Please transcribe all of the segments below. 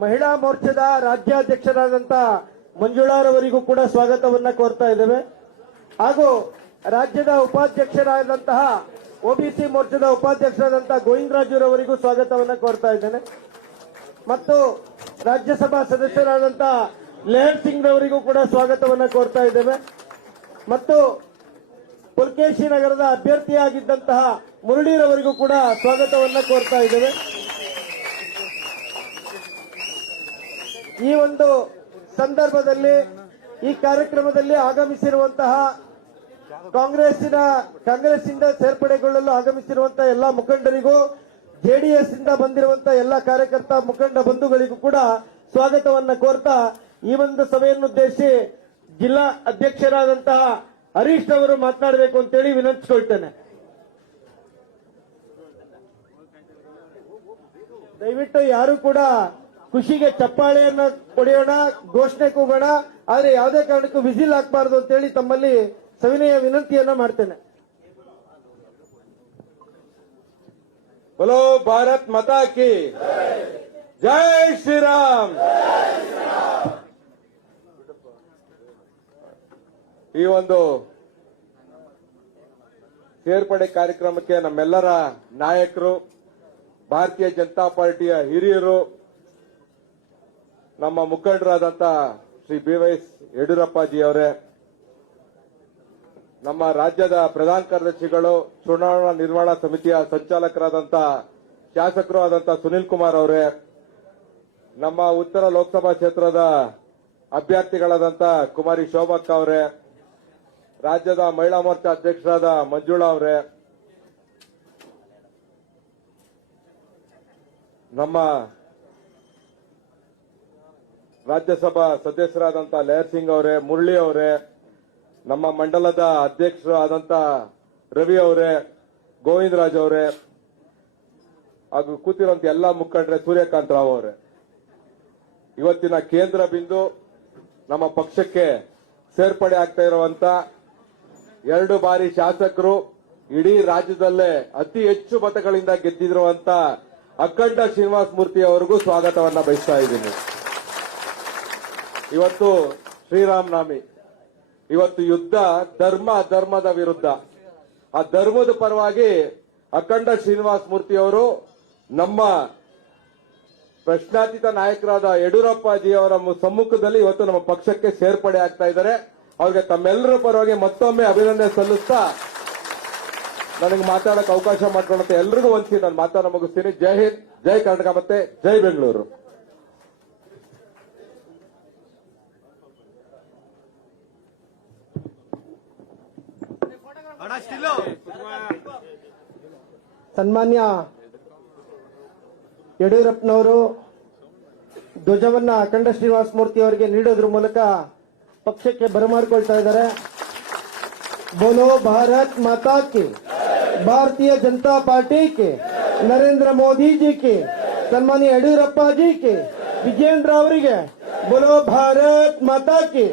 ಮಹಿಳಾ ಮೋರ್ಚಾದ ರಾಜ್ಯಾಧ್ಯಕ್ಷರಾದಂತ ಮಂಜುಳಾರವರಿಗೂ ಕೂಡ ಸ್ವಾಗತವನ್ನ ಕೋರ್ತಾ ಇದ್ದೇವೆ. ಹಾಗೂ ರಾಜ್ಯದ ಉಪಾಧ್ಯಕ್ಷರಾದಂತಹ ಒಬಿಸಿ ಮೋರ್ಚಾದ ಉಪಾಧ್ಯಕ್ಷರಾದಂತಹ ಗೋವಿಂದರಾಜುರವರಿಗೂ ಸ್ವಾಗತವನ್ನ ಕೋರ್ತಾ ಇದ್ದೇನೆ. ಮತ್ತು ರಾಜ್ಯಸಭಾ ಸದಸ್ಯರಾದಂತಹ ಲೇಹನ್ ಸಿಂಗ್ ರವರಿಗೂ ಕೂಡ ಸ್ವಾಗತವನ್ನ ಕೋರ್ತಾ ಇದ್ದೇವೆ. ಮತ್ತು ಪುಲ್ಕೇಶಿ ನಗರದ ಅಭ್ಯರ್ಥಿಯಾಗಿದ್ದಂತಹ ಮುರಳೀರವರಿಗೂ ಕೂಡ ಸ್ವಾಗತವನ್ನ ಕೋರ್ತಾ ಇದ್ದೇವೆ. ಈ ಒಂದು ಸಂದರ್ಭದಲ್ಲಿ, ಈ ಕಾರ್ಯಕ್ರಮದಲ್ಲಿ ಆಗಮಿಸಿರುವಂತಹ ಕಾಂಗ್ರೆಸ್ಸಿನ, ಕಾಂಗ್ರೆಸ್ಸಿಂದ ಸೇರ್ಪಡೆಗೊಳ್ಳಲು ಆಗಮಿಸಿರುವಂತಹ ಎಲ್ಲಾ ಮುಖಂಡರಿಗೂ ಜೆಡಿಎಸ್ ಇಂದ ಬಂದಿರುವಂತಹ ಎಲ್ಲಾ ಕಾರ್ಯಕರ್ತ ಮುಖಂಡ ಬಂಧುಗಳಿಗೂ ಕೂಡ ಸ್ವಾಗತವನ್ನ ಕೋರ್ತಾ ಈ ಒಂದು ಸಭೆಯನ್ನುದ್ದೇಶಿಸಿ ಜಿಲ್ಲಾ ಅಧ್ಯಕ್ಷರಾದಂತಹ ಹರೀಶ್ ಅವರು ಮಾತನಾಡಬೇಕು ಅಂತೇಳಿ ವಿನಂತಿಸಿಕೊಳ್ತೇನೆ. ದಯವಿಟ್ಟು ಯಾರು ಕೂಡ ಖುಷಿಗೆ ಚಪ್ಪಾಳೆಯನ್ನ ಕೊಡೆಯೋಣ ಘೋಷಣೆ ಕೂಗೋಣ, ಆದ್ರೆ ಯಾವುದೇ ಕಾರಣಕ್ಕೂ ವಿಸಿಲ್ ಹಾಕಬಾರದು ಅಂತ ಹೇಳಿ ತಮ್ಮಲ್ಲಿ ಸವಿನಯ ವಿನಂತಿಯನ್ನ ಮಾಡ್ತೇನೆ. ಬಲೋ ಭಾರತ್ ಮತಾಕಿ ಜೈ ಶ್ರೀರಾಮ್. ಈ ಒಂದು ಸೇರ್ಪಡೆ ಕಾರ್ಯಕ್ರಮಕ್ಕೆ ನಮ್ಮೆಲ್ಲರ ನಾಯಕರು, ಭಾರತೀಯ ಜನತಾ ಪಾರ್ಟಿಯ ಹಿರಿಯರು ನಮ್ಮ ಮುಖಂಡರಾದಂತ ಶ್ರೀ ಬಿ ವೈ ಯಡಿಯೂರಪ್ಪಾಜಿ ಅವರೇ, ನಮ್ಮ ರಾಜ್ಯದ ಪ್ರಧಾನ ಕಾರ್ಯದರ್ಶಿಗಳು, ಚುನಾವಣಾ ನಿರ್ವಹಣಾ ಸಮಿತಿಯ ಸಂಚಾಲಕರಾದಂತ ಶಾಸಕರು ಆದಂಥ ಸುನೀಲ್ ಕುಮಾರ್ ಅವರೇ, ನಮ್ಮ ಉತ್ತರ ಲೋಕಸಭಾ ಕ್ಷೇತ್ರದ ಅಭ್ಯರ್ಥಿಗಳಾದಂತ ಕುಮಾರಿ ಶೋಭಕ್ಕ ಅವರೇ, ರಾಜ್ಯದ ಮಹಿಳಾ ಮೋರ್ಚಾ ಅಧ್ಯಕ್ಷರಾದ ಮಂಜುಳಾ ಅವರೇ, ನಮ್ಮ ರಾಜ್ಯಸಭಾ ಸದಸ್ಯರಾದಂತ ಲಯರ್ ಸಿಂಗ್ ಅವರೇ, ಮುರಳಿ ಅವರೇ, ನಮ್ಮ ಮಂಡಲದ ಅಧ್ಯಕ್ಷರು ಆದಂತ ರವಿ ಅವರೇ, ಗೋವಿಂದರಾಜ್ ಅವರೇ, ಹಾಗೂ ಕೂತಿರುವಂತ ಎಲ್ಲ ಮುಖಂಡರೇ ಸೂರ್ಯಕಾಂತ್ ರಾವ್ ಅವರೇ. ಇವತ್ತಿನ ಕೇಂದ್ರ ಬಿಂದು ನಮ್ಮ ಪಕ್ಷಕ್ಕೆ ಸೇರ್ಪಡೆ ಆಗ್ತಾ ಇರುವಂತ ಎರಡು ಬಾರಿ ಶಾಸಕರು ಇಡೀ ರಾಜ್ಯದಲ್ಲೇ ಅತಿ ಹೆಚ್ಚು ಮತಗಳಿಂದ ಗೆದ್ದಿರುವಂತ ಅಖಂಡ ಶ್ರೀನಿವಾಸ ಮೂರ್ತಿ ಅವರಿಗೂ ಸ್ವಾಗತವನ್ನ ಬಯಸ್ತಾ ಇದ್ದೀನಿ. ಇವತ್ತು ಶ್ರೀರಾಮನಾಮಿ ಇವತ್ತು ಯುದ್ಧ ಧರ್ಮ, ಧರ್ಮದ ವಿರುದ್ಧ. ಆ ಧರ್ಮದ ಪರವಾಗಿ ಅಖಂಡ ಶ್ರೀನಿವಾಸ ಮೂರ್ತಿ ಅವರು ನಮ್ಮ ಪ್ರಶ್ನಾತೀತ ನಾಯಕರಾದ ಯಡಿಯೂರಪ್ಪಾಜಿ ಅವರ ಮು- ಸಮ್ಮುಖದಲ್ಲಿ ಇವತ್ತು ನಮ್ಮ ಪಕ್ಷಕ್ಕೆ ಸೇರ್ಪಡೆ ಆಗ್ತಾ ಇದ್ದಾರೆ. ಅವ್ರಿಗೆ ತಮ್ಮೆಲ್ಲರ ಪರವಾಗಿ ಮತ್ತೊಮ್ಮೆ ಅಭಿನಂದನೆ ಸಲ್ಲಿಸ್ತಾ ನನಗೆ ಮಾತಾಡಕ್ಕೆ ಅವಕಾಶ ಮಾಡ್ಕೊಳತ್ತೆ ಎಲ್ರಿಗೂ ಒಂದ್ಸಿ ನಾನು ಮಾತಾಡ ಮುಗಿಸ್ತೀನಿ. ಜೈ ಹಿಂದ್, ಜೈ ಕರ್ನಾಟಕ ಮತ್ತೆ ಜೈ ಬೆಂಗಳೂರು. ಸನ್ಮಾನ್ಯ ಯಡಿಯೂರಪ್ಪನವರು ಧ್ವಜವನ್ನ ಅಖಂಡ ಶ್ರೀನಿವಾಸ ಮೂರ್ತಿ ಅವರಿಗೆ ನೀಡೋದ್ರ ಮೂಲಕ ಪಕ್ಷಕ್ಕೆ ಬರಮಾಡಿಕೊಳ್ತಾ ಇದ್ದಾರೆ. ಬೋಲೋ ಭಾರತ್ ಮಾತಾ ಕಿ, ಭಾರತೀಯ ಜನತಾ ಪಾರ್ಟಿ ಕೆ, ನರೇಂದ್ರ ಮೋದಿ ಜಿ ಕೆ, ಸನ್ಮಾನ್ಯ ಯಡಿಯೂರಪ್ಪ ಜಿ ಕೆ ವಿಜೇಂದ್ರ ಅವರಿಗೆ ಬೋಲೋ ಭಾರತ್ ಮಾತಾ ಕಿ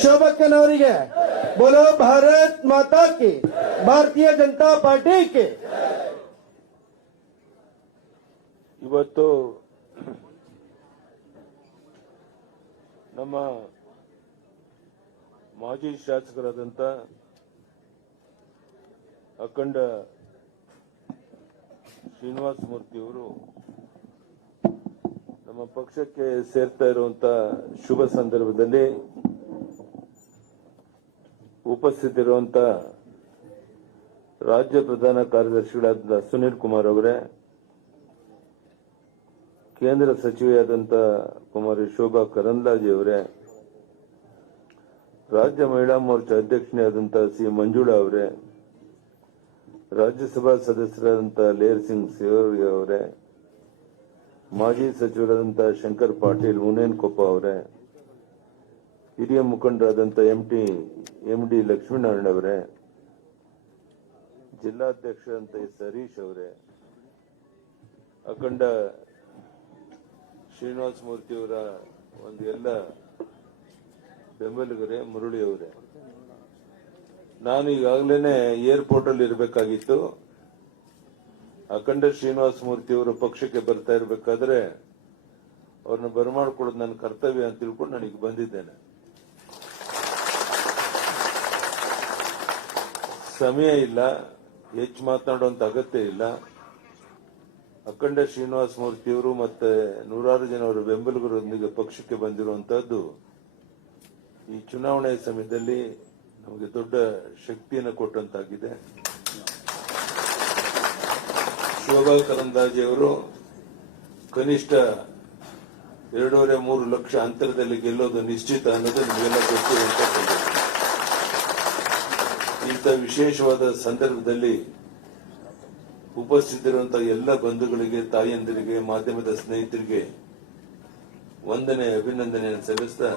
ಶೋಭಕ್ಕನವರಿಗೆ ಬೋಲೋ ಭಾರತ್ माता के ಭಾರತೀಯ ಜನತಾ ಪಾರ್ಟಿ ಕೆ ಇವತ್ತು ನಮ್ಮ ಮಾಜಿ ಶಾಸಕರಾದಂಥ ಅಖಂಡ ಶ್ರೀನಿವಾಸ ಮೂರ್ತಿಯವರು ನಮ್ಮ ಪಕ್ಷಕ್ಕೆ ಸೇರ್ತಾ ಇರುವಂತ ಶುಭ ಸಂದರ್ಭದಲ್ಲಿ ಉಪಸ್ಥಿತಿರುವಂತ ರಾಜ್ಯ ಪ್ರಧಾನ ಕಾರ್ಯದರ್ಶಿಗಳಾದ ಸುನೀಲ್ ಕುಮಾರ್ ಅವರೇ, ಕೇಂದ್ರ ಸಚಿವೆಯಾದಂಥ ಕುಮಾರಿ ಶೋಭಾ ಕರಂದ್ಲಾಜೆ ಅವರೇ, ರಾಜ್ಯ ಮಹಿಳಾ ಮೋರ್ಚಾ ಅಧ್ಯಕ್ಷೆಯಾದಂತಹ ಸಿ ಮಂಜುಳಾ ಅವರೇ, ರಾಜ್ಯಸಭಾ ಸದಸ್ಯರಾದಂತಹ ಲೇರ್ ಸಿಂಗ್ ಸೇವರ್ಗಿ ಅವರೇ, ಮಾಜಿ ಸಚಿವರಾದಂತಹ ಶಂಕರ್ ಪಾಟೀಲ್ ಮುನೇನ್ಕೊಪ್ಪ ಅವರೇ ಹಿರಿಯ ಮುಖಂಡರಾದಂಥ M T M D Lakshminarayana ಅವರೇ ಜಿಲ್ಲಾಧ್ಯಕ್ಷರಂತ ಎಸ್ ಹರೀಶ್ ಅವರೇ, ಅಖಂಡ ಶ್ರೀನಿವಾಸ ಮೂರ್ತಿಯವರ ಒಂದು ಎಲ್ಲ ಬೆಂಬಲಿಗರೇ ಮುರಳಿ ಅವರೇ. ನಾನು ಈಗಾಗಲೇ ಏರ್ಪೋರ್ಟ್ ಅಲ್ಲಿ ಇರಬೇಕಾಗಿತ್ತು. ಅಖಂಡ ಶ್ರೀನಿವಾಸ ಮೂರ್ತಿಯವರು ಪಕ್ಷಕ್ಕೆ ಬರ್ತಾ ಇರಬೇಕಾದ್ರೆ ಅವ್ರನ್ನ ಬರಮಾಡ್ಕೊಳ್ಳೋದು ನನ್ನ ಕರ್ತವ್ಯ ಅಂತ ತಿಳ್ಕೊಂಡು ನನಗೆ ಬಂದಿದ್ದೇನೆ. ಸಮಯ ಇಲ್ಲ, ಹೆಚ್ಚು ಮಾತನಾಡುವಂತ ಅಗತ್ಯ ಇಲ್ಲ ಅಖಂಡ ಶ್ರೀನಿವಾಸ ಮೂರ್ತಿಯವರು ಮತ್ತೆ ನೂರಾರು ಜನ ಅವರ ಬೆಂಬಲಿಗರೊಂದಿಗೆ ಪಕ್ಷಕ್ಕೆ ಬಂದಿರುವಂತಹದ್ದು, ಈ ಚುನಾವಣೆ ಸಮಯದಲ್ಲಿ ನಮಗೆ ದೊಡ್ಡ ಶಕ್ತಿಯನ್ನು ಕೊಟ್ಟಂತಾಗಿದೆ ಶೋಭಾ ಕರಂದಾಜೆ ಅವರು ಕನಿಷ್ಠ ಎರಡೂವರೆ ಮೂರು ಲಕ್ಷ ಅಂತರದಲ್ಲಿ ಗೆಲ್ಲೋದು ನಿಶ್ಚಿತ ಅನ್ನೋದು ನಿಮಗೆಲ್ಲ ಸಂಗತಿ. ಇಂಥ ವಿಶೇಷವಾದ ಸಂದರ್ಭದಲ್ಲಿ ಉಪಸ್ಥಿತಿರುವಂತಹ ಎಲ್ಲ ಬಂಧುಗಳಿಗೆ, ತಾಯಂದಿರಿಗೆ, ಮಾಧ್ಯಮದ ಸ್ನೇಹಿತರಿಗೆ ವಂದನೆ, ಅಭಿನಂದನೆಯನ್ನು ಸಲ್ಲಿಸ್ತಾ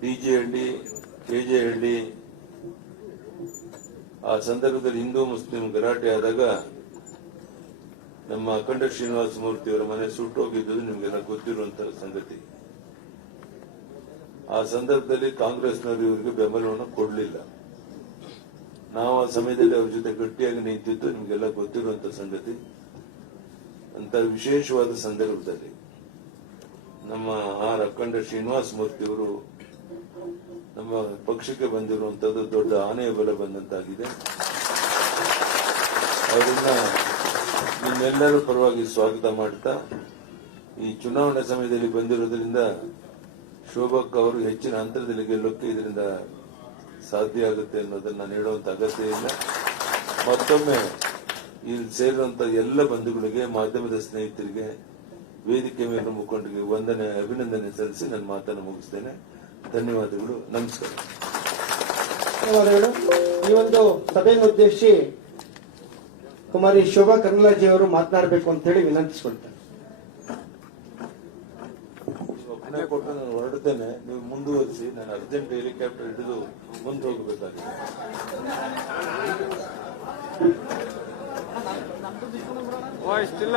ಡಿಜೆಹಳ್ಳಿ ಕೆಜೆಹಳ್ಳಿ ಕೆಜೆ ಹಳ್ಳಿ ಆ ಸಂದರ್ಭದಲ್ಲಿ ಹಿಂದೂ, ಮುಸ್ಲಿಂ, ಗಲಾಟೆ ಆದಾಗ ನಮ್ಮ ಅಖಂಡ ಶ್ರೀನಿವಾಸ ಮೂರ್ತಿಯವರ ಮನೆ ಸುಟ್ಟೋಗಿದ್ದು ನಿಮಗೆಲ್ಲ ಗೊತ್ತಿರುವಂತಹ ಸಂಗತಿ. ಆ ಸಂದರ್ಭದಲ್ಲಿ ಕಾಂಗ್ರೆಸ್ನವರು ಇವರಿಗೆ ಬೆಂಬಲವನ್ನು ಕೊಡಲಿಲ್ಲ. ನಾವು ಆ ಸಮಯದಲ್ಲಿ ಅವ್ರ ಜೊತೆ ಗಟ್ಟಿಯಾಗಿ ನಿಂತಿದ್ದು ನಿಮಗೆಲ್ಲ ಗೊತ್ತಿರುವಂತ ಸಂಗತಿ. ಅಂತ ವಿಶೇಷವಾದ ಸಂದರ್ಭದಲ್ಲಿ ನಮ್ಮ ಆರ್ ಅಖಂಡ ಶ್ರೀನಿವಾಸ ಮೂರ್ತಿಯವರು ನಮ್ಮ ಪಕ್ಷಕ್ಕೆ ಬಂದಿರುವಂತದ್ದು ದೊಡ್ಡ ಆನೆಯ ಬಲ ಬಂದಂತಾಗಿದೆ. ಅವರನ್ನ ನಿಮ್ಮೆಲ್ಲರೂ ಪರವಾಗಿ ಸ್ವಾಗತ ಮಾಡ್ತಾ ಈ ಚುನಾವಣೆ ಸಮಯದಲ್ಲಿ ಬಂದಿರೋದ್ರಿಂದ ಶೋಭಕ್ ಅವರು ಹೆಚ್ಚಿನ ಅಂತರದಲ್ಲಿ ಗೆಲ್ಲಕ್ಕೆ ಇದರಿಂದ ಸಾಧ್ಯ ಆಗುತ್ತೆ ಅನ್ನೋದನ್ನ ನೀಡುವಂತ ಅಗತ್ಯ ಇಲ್ಲ. ಮತ್ತೊಮ್ಮೆ ಇಲ್ಲಿ ಸೇರಿರುವಂತ ಎಲ್ಲ ಬಂಧುಗಳಿಗೆ, ಮಾಧ್ಯಮದ ಸ್ನೇಹಿತರಿಗೆ, ವೇದಿಕೆ ಮೇಲೆ ಮುಖಂಡರಿಗೆ ವಂದನೆ, ಅಭಿನಂದನೆ ಸಲ್ಲಿಸಿ ನನ್ನ ಮಾತನ್ನು ಮುಗಿಸ್ತೇನೆ. ಧನ್ಯವಾದಗಳು. ನಮಸ್ಕಾರ. ಧನ್ಯವಾದಗಳು. ಈ ಒಂದು ಸಭೆಯನ್ನು ಉದ್ದೇಶಿ ಕುಮಾರಿ ಶೋಭಾ ಕರಂದ್ಲಾಜೆ ಅವರು ಮಾತನಾಡಬೇಕು ಅಂತ ಹೇಳಿ ವಿನಂತಿಸಿಕೊಳ್ತಾರೆ ಒಪ್ಪಣೆ ಕೊಟ್ಟು ನಾನು ಹೊರಡ್ತೇನೆ. ನೀವು ಮುಂದುವರಿಸಿ ನಾನು ಅರ್ಜೆಂಟ್ ಹೆಲಿಕಾಪ್ಟರ್ ಹಿಡಿದು ಮುಂದೆ ಹೋಗಬೇಕಾಗಿದೆ. ಓಯ್ ಸ್ಟಿಲ್ಲ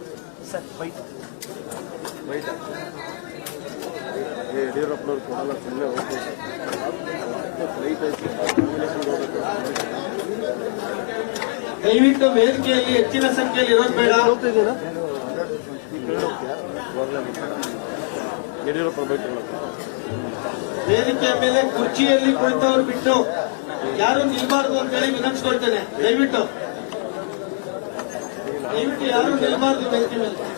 ಅಣ್ಣ ಕುತ್ಕೋಣ ದಯವಿಟ್ಟು ವೇದಿಕೆಯಲ್ಲಿ ಹೆಚ್ಚಿನ ಸಂಖ್ಯೆಯಲ್ಲಿ ಇರೋದು ಬೇಡ. ವೇದಿಕೆಯ ಮೇಲೆ ಕುರ್ಚಿಯಲ್ಲಿ ಕುಳಿತವ್ರು ಬಿಟ್ಟು ಯಾರು ನಿಲ್ಬಾರ್ದು ಅಂತ ಹೇಳಿ ವಿನಂತಿಸ್ಕೊಳ್ತೇನೆ. ದಯವಿಟ್ಟು. ದಯವಿಟ್ಟು ಯಾರು ನಿಲ್ಬಾರ್ದು ವೇದಿಕೆ ಮೇಲೆ?